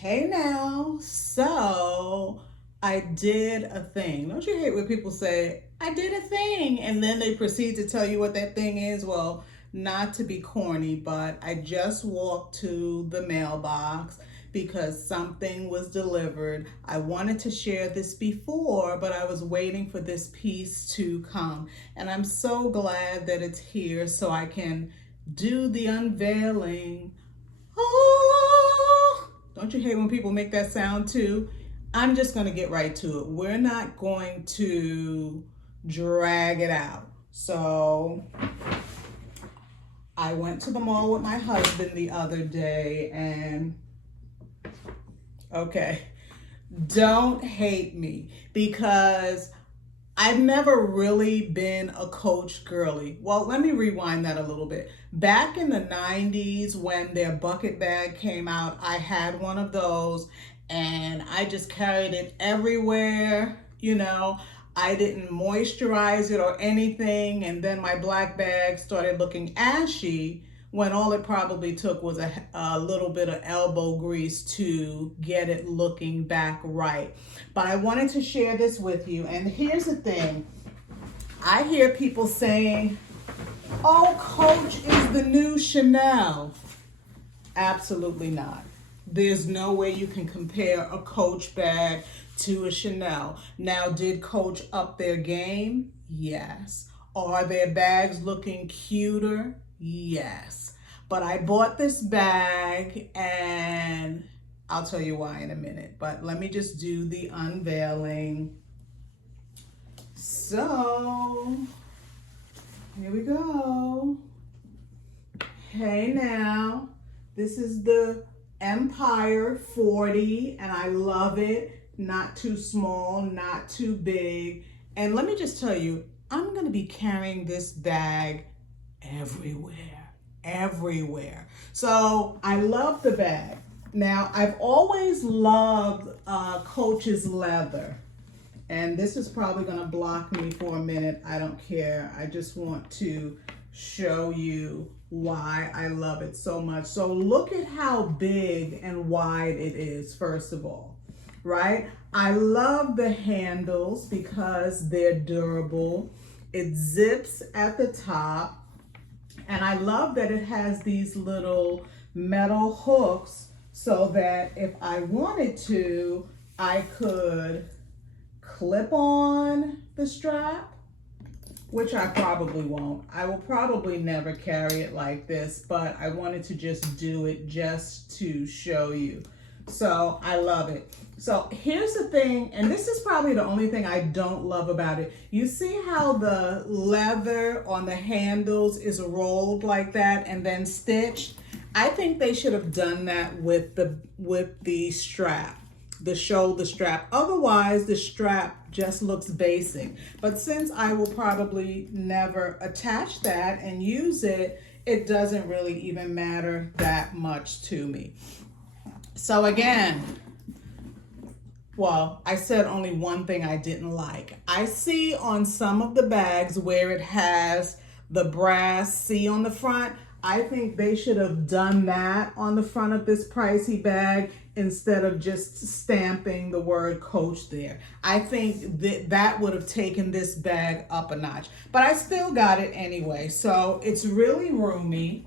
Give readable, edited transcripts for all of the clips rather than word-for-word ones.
Hey now, so I did a thing. Don't you hate when people say, I did a thing, and then they proceed to tell you what that thing is? Well, not to be corny, but I just walked to the mailbox because something was delivered. I wanted to share this before, but I was waiting for this piece to come. And I'm so glad that it's here so I can do the unveiling. Oh, don't you hate when people make that sound too? I'm just going to get right to it. We're not going to drag it out. So I went to the mall with my husband the other day and okay, don't hate me because I've never really been a Coach girly. Well, let me rewind that a little bit. Back in the 90s when their bucket bag came out, I had one of those and I just carried it everywhere. I didn't moisturize it or anything. And then my black bag started looking ashy when all it probably took was a little bit of elbow grease to get it looking back right. But I wanted to share this with you. And here's the thing. I hear people saying, oh, Coach is the new Chanel. Absolutely not. There's no way you can compare a Coach bag to a Chanel. Now, did Coach up their game? Yes. Are their bags looking cuter? Yes. But I bought this bag and I'll tell you why in a minute. But let me just do the unveiling. So, here we go. Hey now, this is the Empire 40 and I love it. Not too small, not too big. And let me just tell you, I'm gonna be carrying this bag everywhere. So I love the bag. Now, I've always loved Coach's leather. And this is probably gonna block me for a minute. I don't care. I just want to show you why I love it so much. So look at how big and wide it is, first of all, right? I love the handles because they're durable. It zips at the top. And I love that it has these little metal hooks so that if I wanted to, I could clip on the strap, which I probably won't. I will probably never carry it like this, but I wanted to just do it just to show you. So I love it. So here's the thing, and this is probably the only thing I don't love about it. You see how the leather on the handles is rolled like that and then stitched? I think they should have done that with the strap, the shoulder strap. Otherwise, the strap just looks basic. But since I will probably never attach that and use it, it doesn't really even matter that much to me. So again, well, I said only one thing I didn't like. I see on some of the bags where it has the brass C on the front. I think they should have done that on the front of this pricey bag instead of just stamping the word Coach there. I think that would have taken this bag up a notch. But I still got it anyway. So it's really roomy.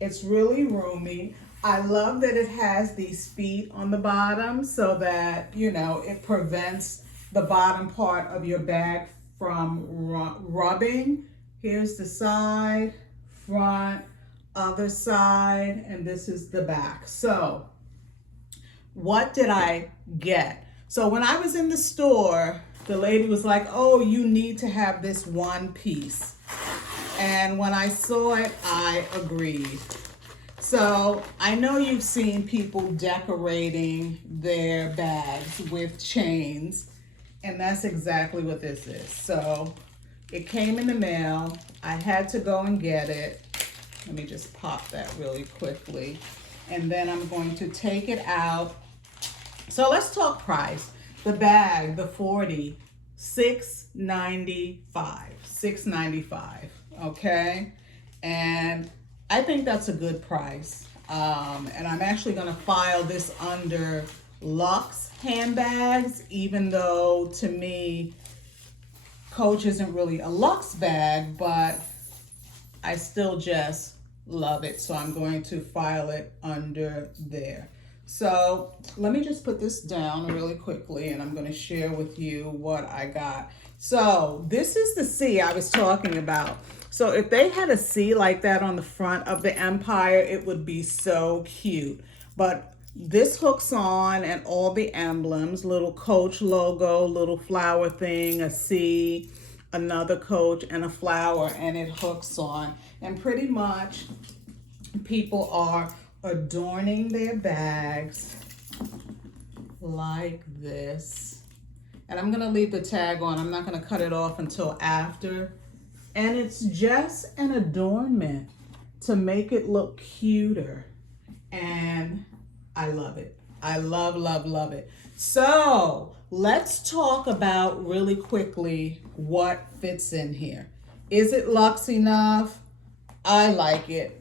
It's really roomy. I love that it has these feet on the bottom so that, it prevents the bottom part of your bag from rubbing. Here's the side, front, other side, and this is the back. So what did I get? So when I was in the store, the lady was like, oh, you need to have this one piece. And when I saw it, I agreed. So I know you've seen people decorating their bags with chains, and that's exactly what this is. So it came in the mail. I had to go and get it. Let me just pop that really quickly. And then I'm going to take it out. So let's talk price. The bag, the 40, $6.95, $6.95, okay? And I think that's a good price. And I'm actually going to file this under Luxe handbags, even though to me, Coach isn't really a Luxe bag, but I still just love it. So I'm going to file it under there. So let me just put this down really quickly and I'm going to share with you what I got. So this is the C I was talking about. So if they had a C like that on the front of the Empire, it would be so cute. But this hooks on and all the emblems, little Coach logo, little flower thing, a C, another Coach and a flower, and it hooks on. And pretty much people are adorning their bags like this. And I'm gonna leave the tag on. I'm not gonna cut it off until after. And it's just an adornment to make it look cuter. And I love it. I love, love, love it. So let's talk about really quickly what fits in here. Is it luxe enough? I like it.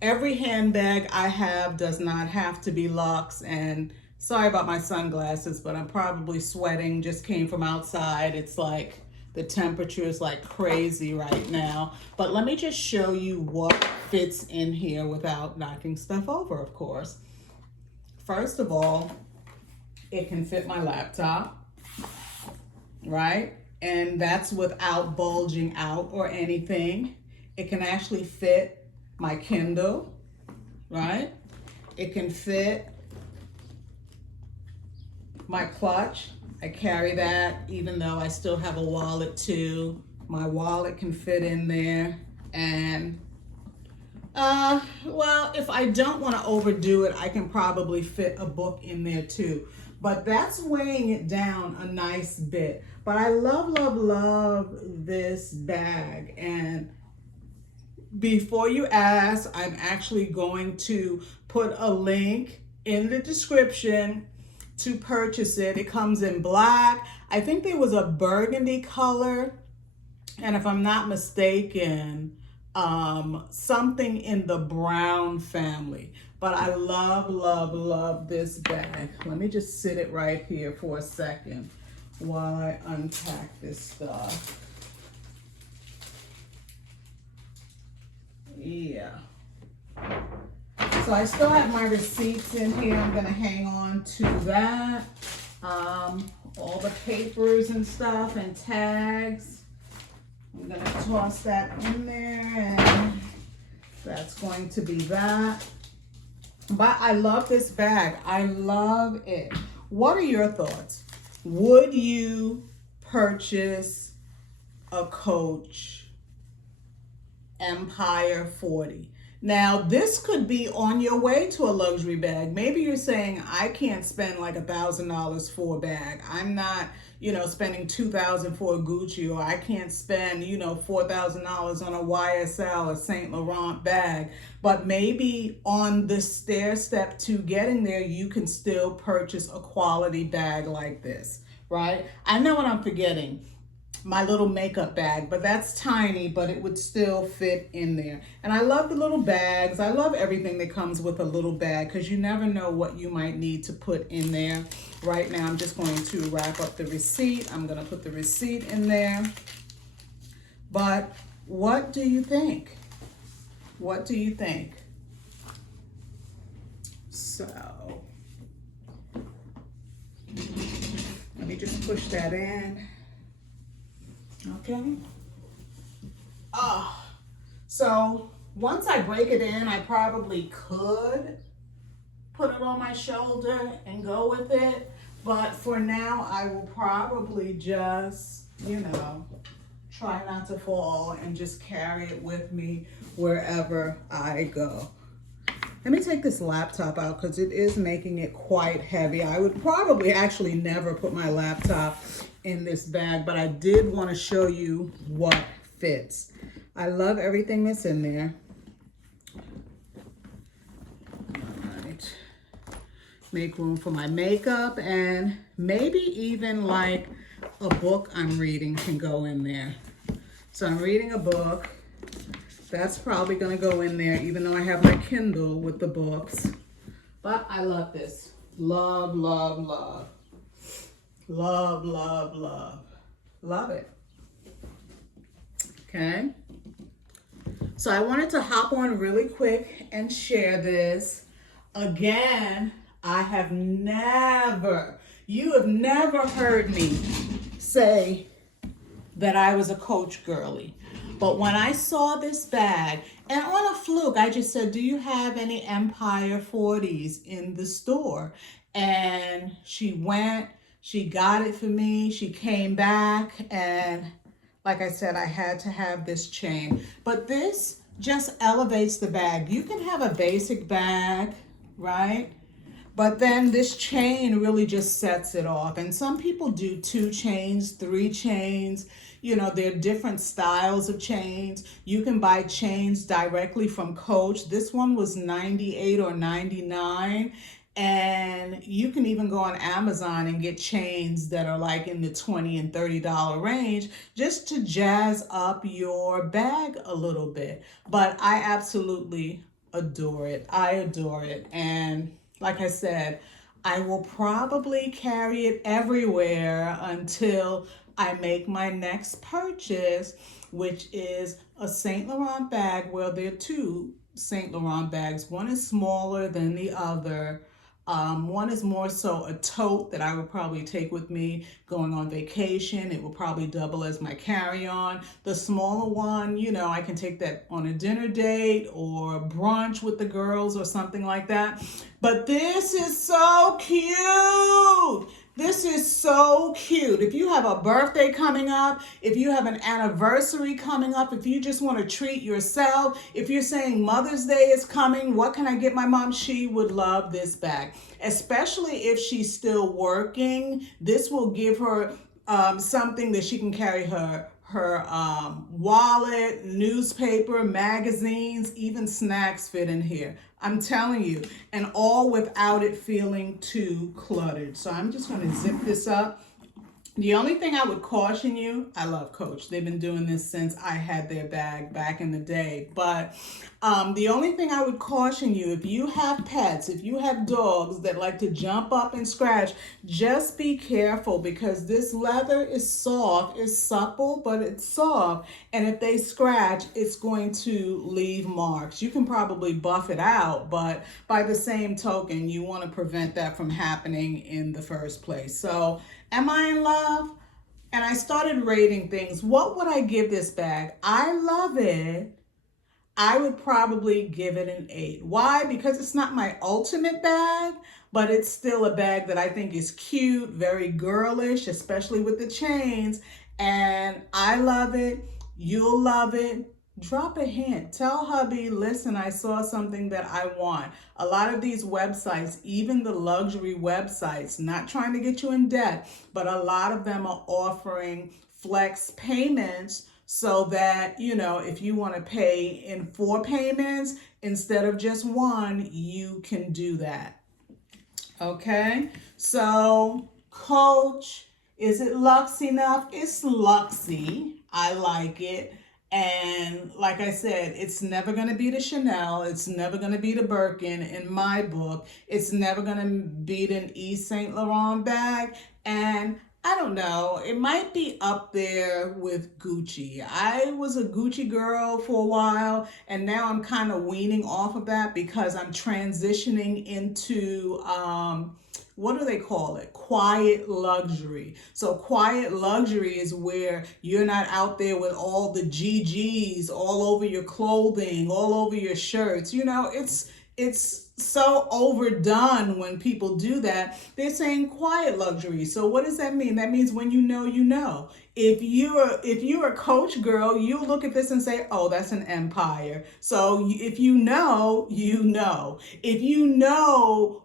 Every handbag I have does not have to be luxe, and sorry about my sunglasses, but I'm probably sweating, just came from outside. It's like the temperature is like crazy right now. But let me just show you what fits in here without knocking stuff over, of course. First of all, it can fit my laptop, right? And that's without bulging out or anything. It can actually fit my Kindle, right? It can fit my clutch. I carry that even though I still have a wallet too. My wallet can fit in there. And well, if I don't want to overdo it, I can probably fit a book in there too. But that's weighing it down a nice bit. But I love, love, love this bag. And before you ask, I'm actually going to put a link in the description to purchase it. It comes in black. I think there was a burgundy color. And if I'm not mistaken, something in the brown family. But I love, love, love this bag. Let me just sit it right here for a second while I unpack this stuff. Yeah. So I still have my receipts in here. I'm going to hang on to that. All the papers and stuff and tags. I'm going to toss that in there, and that's going to be that. But I love this bag. I love it. What are your thoughts? Would you purchase a Coach Empire 40? Now, this could be on your way to a luxury bag. Maybe you're saying, I can't spend like $1,000 for a bag. I'm not, spending $2,000 for a Gucci, or I can't spend, $4,000 on a YSL, a Saint Laurent bag. But maybe on the stair step to getting there, you can still purchase a quality bag like this, right? I know what I'm forgetting. My little makeup bag, but that's tiny, but it would still fit in there. And I love the little bags. I love everything that comes with a little bag, because you never know what you might need to put in there. Right now, I'm just going to wrap up the receipt. I'm going to put the receipt in there. But what do you think? What do you think? So, let me just push that in. Okay. So once I break it in, I probably could put it on my shoulder and go with it. But for now, I will probably just, try not to fall and just carry it with me wherever I go. Let me take this laptop out because it is making it quite heavy. I would probably actually never put my laptop in this bag, but I did want to show you what fits. I love everything that's in there. All right. Make room for my makeup, and maybe even like a book I'm reading can go in there. So I'm reading a book. That's probably going to go in there, even though I have my Kindle with the books. But I love this. Love, love, love. Love, love, love. Love it. Okay. So I wanted to hop on really quick and share this. Again, you have never heard me say that I was a Coach girly. But when I saw this bag, and on a fluke, I just said, do you have any Empire 40s in the store? And she went, she got it for me, she came back, and like I said, I had to have this chain. But this just elevates the bag. You can have a basic bag, right? But then this chain really just sets it off. And some people do 2 chains, 3 chains. You know, there are different styles of chains. You can buy chains directly from Coach. This one was $98 or $99. And you can even go on Amazon and get chains that are like in the $20 and $30 range just to jazz up your bag a little bit. But I absolutely adore it. I adore it. And like I said, I will probably carry it everywhere until I make my next purchase, which is a Saint Laurent bag. Well, there are 2 Saint Laurent bags. One is smaller than the other. One is more so a tote that I would probably take with me going on vacation. It will probably double as my carry-on. The smaller one, you know, I can take that on a dinner date or brunch with the girls or something like that. But this is so cute. This is so cute. If you have a birthday coming up, if you have an anniversary coming up, if you just want to treat yourself, if you're saying Mother's Day is coming, what can I get my mom? She would love this bag, especially if she's still working. This will give her something that she can carry her wallet, newspaper, magazines, even snacks fit in here. I'm telling you, and all without it feeling too cluttered. So I'm just going to zip this up. The only thing I would caution you, I love Coach. They've been doing this since I had their bag back in the day. But the only thing I would caution you, if you have pets, if you have dogs that like to jump up and scratch, just be careful because this leather is soft, it's supple, but it's soft. And if they scratch, it's going to leave marks. You can probably buff it out, but by the same token, you want to prevent that from happening in the first place. So, am I in love? And I started rating things. What would I give this bag? I love it. I would probably give it an 8. Why? Because it's not my ultimate bag, but it's still a bag that I think is cute, very girlish, especially with the chains. And I love it. You'll love it. Drop a hint. Tell hubby, listen, I saw something that I want. A lot of these websites, even the luxury websites, not trying to get you in debt, but a lot of them are offering flex payments so that, you know, if you want to pay in 4 payments instead of just 1, you can do that. Okay, so Coach, is it luxe enough? It's luxy. I like it. And like I said, it's never going to be the Chanel. It's never going to be the Birkin in my book. It's never going to beat an Yves Saint Laurent bag. And I don't know, it might be up there with Gucci. I was a Gucci girl for a while, and now I'm kind of weaning off of that because I'm transitioning into, what do they call it? Quiet luxury. So quiet luxury is where you're not out there with all the GGs all over your clothing, all over your shirts. You know, it's so overdone when people do that. They're saying quiet luxury. So what does that mean? That means when you know, you know. If you're a Coach girl, you look at this and say, oh, that's an Empire. So if you know, you know. If you know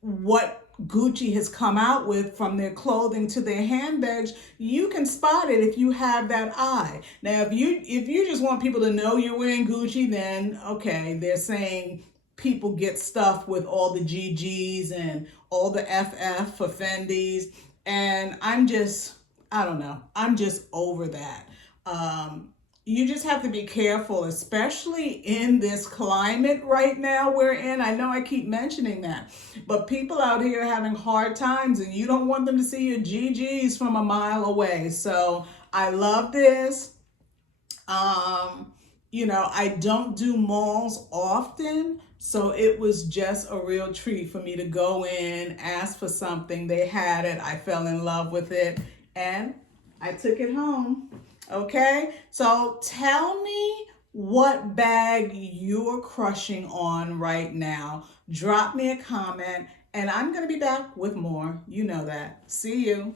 what Gucci has come out with, from their clothing to their handbags, you can spot it if you have that eye. Now, if you just want people to know you're wearing Gucci, then okay, they're saying people get stuff with all the GGs and all the FF for Fendis, and I don't know, I'm just over that. you just have to be careful, especially in this climate right now we're in. I know I keep mentioning that, but people out here are having hard times and you don't want them to see your GGs from a mile away. So I love this. I don't do malls often, so it was just a real treat for me to go in, ask for something, they had it, I fell in love with it, and I took it home. Okay, so tell me what bag you're crushing on right now. Drop me a comment, and I'm going to be back with more. You know that. See you.